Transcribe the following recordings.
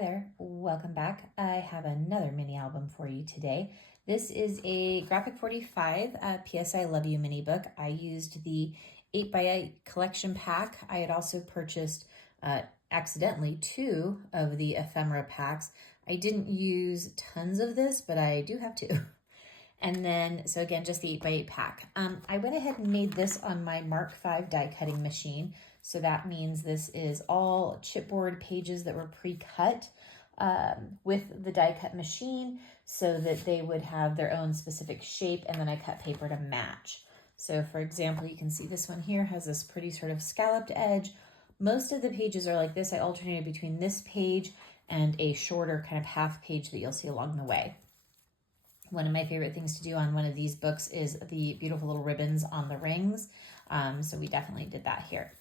there, welcome back. I have another mini album for you today. This is a Graphic 45 PS I Love You mini book. I used the 8x8 collection pack. I had also purchased accidentally 2 of the ephemera packs. I didn't use tons of this, but I do have 2. And then, so again, just the 8x8 pack. I went ahead and made this on my Mark V die cutting machine. So that means this is all chipboard pages that were pre-cut with the die cut machine so that they would have their own specific shape, and then I cut paper to match. So for example, you can see this one here has this pretty sort of scalloped edge. Most of the pages are like this. I alternated between this page and a shorter kind of half page that you'll see along the way. One of my favorite things to do on one of these books is the beautiful little ribbons on the rings. So we definitely did that here.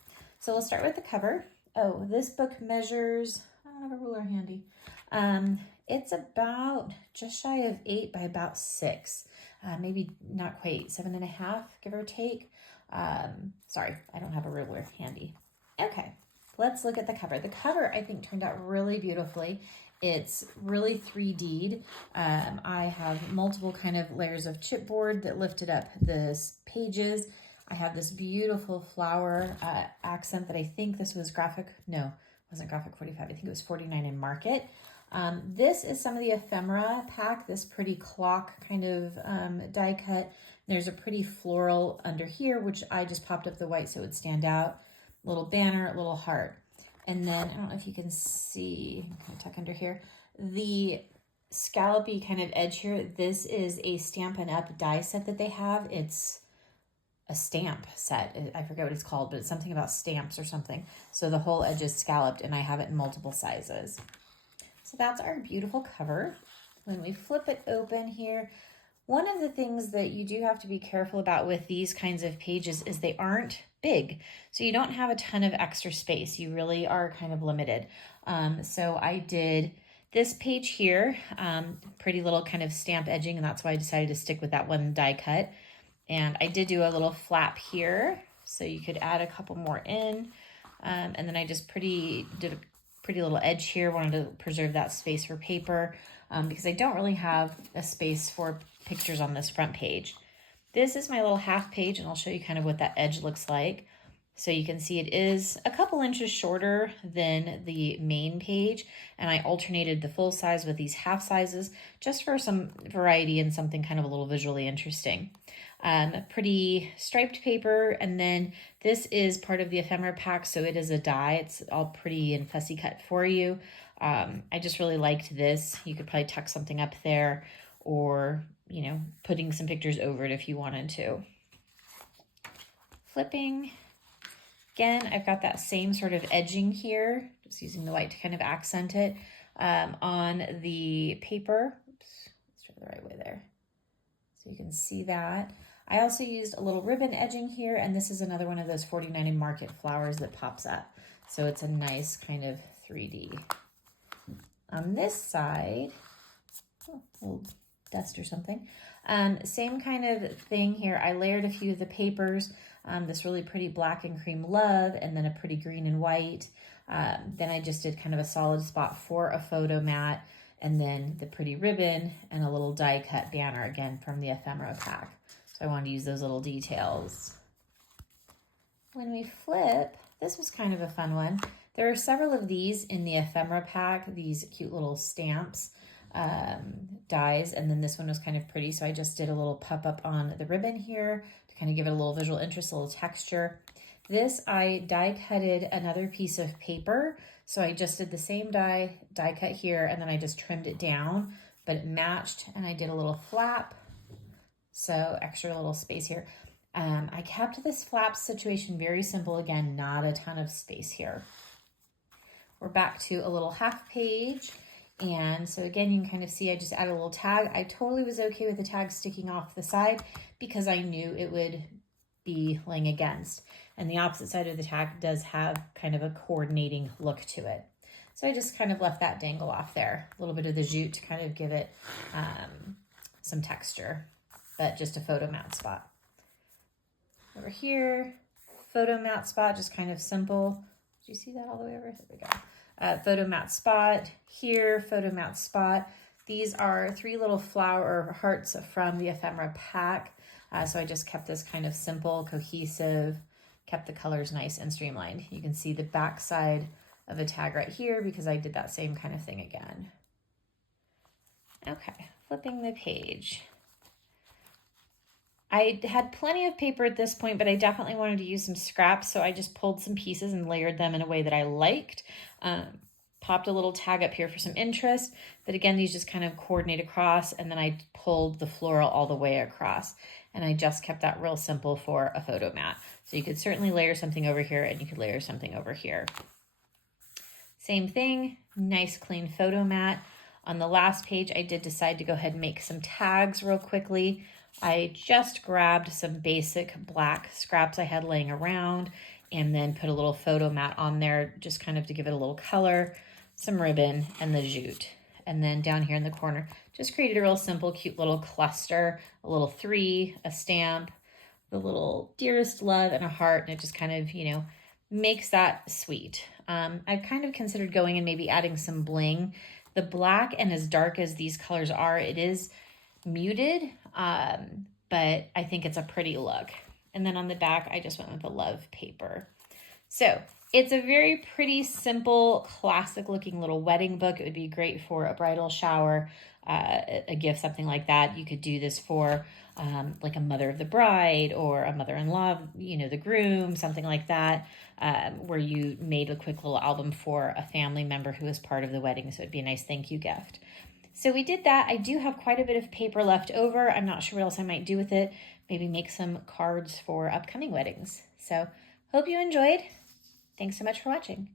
So we'll start with the cover. Oh, this book measures, I don't have a ruler handy. It's about just shy of 8 by about 6. Maybe not quite 7.5, give or take. Sorry, I don't have a ruler handy. Okay, let's look at the cover. The cover, I think, turned out really beautifully. It's really 3D'd. I have multiple kind of layers of chipboard that lifted up the pages. I have this beautiful flower accent that I think this was wasn't Graphic 45. I think it was 49 in Market. This is some of the ephemera pack, this pretty clock kind of die cut. There's a pretty floral under here, which I just popped up the white so it would stand out. Little banner, little heart. And then, I don't know if you can see, I'm kind of tuck under here, the scallopy kind of edge here. This is a Stampin' Up! Die set that they have. It's a stamp set. I forget what it's called, but it's something about stamps or something. So the whole edge is scalloped, and I have it in multiple sizes. So that's our beautiful cover. When we flip it open here, one of the things that you do have to be careful about with these kinds of pages is they aren't big. So you don't have a ton of extra space. You really are kind of limited. So I did this page here, pretty little kind of stamp edging, and that's why I decided to stick with that one die cut. And I did do a little flap here, so you could add a couple more in. And then I just did a pretty little edge here. Wanted to preserve that space for paper because I don't really have a space for pictures on this front page. This is my little half page, and I'll show you kind of what that edge looks like. So you can see it is a couple inches shorter than the main page, and I alternated the full size with these half sizes just for some variety and something kind of a little visually interesting. Pretty striped paper, and then this is part of the ephemera pack, so it is a die. It's all pretty and fussy cut for you. I just really liked this. You could probably tuck something up there, or you know, putting some pictures over it if you wanted to. Flipping. Again, I've got that same sort of edging here, just using the white to kind of accent it on the paper. Oops, let's try the right way there. So you can see that. I also used a little ribbon edging here, and this is another one of those 49 in Market flowers that pops up. So it's a nice kind of 3D. On this side, a little dust or something. Same kind of thing here. I layered a few of the papers, this really pretty black and cream love, and then a pretty green and white. Then I just did kind of a solid spot for a photo mat, and then the pretty ribbon and a little die cut banner again from the ephemera pack. So I wanted to use those little details. When we flip, this was kind of a fun one. There are several of these in the ephemera pack, these cute little stamps, dies, and then this one was kind of pretty, so I just did a little pop up on the ribbon here to kind of give it a little visual interest, a little texture. This, I die cutted another piece of paper, so I just did the same die cut here, and then I just trimmed it down, but it matched, and I did a little flap, so extra little space here. I kept this flap situation very simple, again, not a ton of space here. We're back to a little half page. And so again, you can kind of see I just added a little tag. I totally was okay with the tag sticking off the side because I knew it would be laying against. And the opposite side of the tag does have kind of a coordinating look to it. So I just kind of left that dangle off there. A little bit of the jute to kind of give it some texture, but just a photo mount spot. Over here, photo mount spot, just kind of simple. Did you see that all the way over? There we go. photo mat spot here, photo mat spot. These are 3 little flower hearts from the ephemera pack. So I just kept this kind of simple, cohesive, kept the colors nice and streamlined. You can see the back side of a tag right here because I did that same kind of thing again. Okay, flipping the page. I had plenty of paper at this point, but I definitely wanted to use some scraps, so I just pulled some pieces and layered them in a way that I liked. Popped a little tag up here for some interest, but again, these just kind of coordinate across, and then I pulled the floral all the way across, and I just kept that real simple for a photo mat. So you could certainly layer something over here, and you could layer something over here. Same thing, nice clean photo mat. On the last page, I did decide to go ahead and make some tags real quickly. I just grabbed some basic black scraps I had laying around and then put a little photo mat on there just kind of to give it a little color, some ribbon, and the jute. And then down here in the corner, just created a real simple, cute little cluster, a little 3, a stamp, the little dearest love, and a heart, and it just kind of, you know, makes that sweet. I've kind of considered going and maybe adding some bling. The black, and as dark as these colors are, it is muted, but I think it's a pretty look. And then on the back, I just went with the love paper. So it's a very pretty, simple, classic looking little wedding book. It would be great for a bridal shower, a gift, something like that. You could do this for like a mother of the bride or a mother-in-law, you know, the groom, something like that, where you made a quick little album for a family member who was part of the wedding. So it'd be a nice thank you gift. So we did that. I do have quite a bit of paper left over. I'm not sure what else I might do with it. Maybe make some cards for upcoming weddings. So hope you enjoyed. Thanks so much for watching.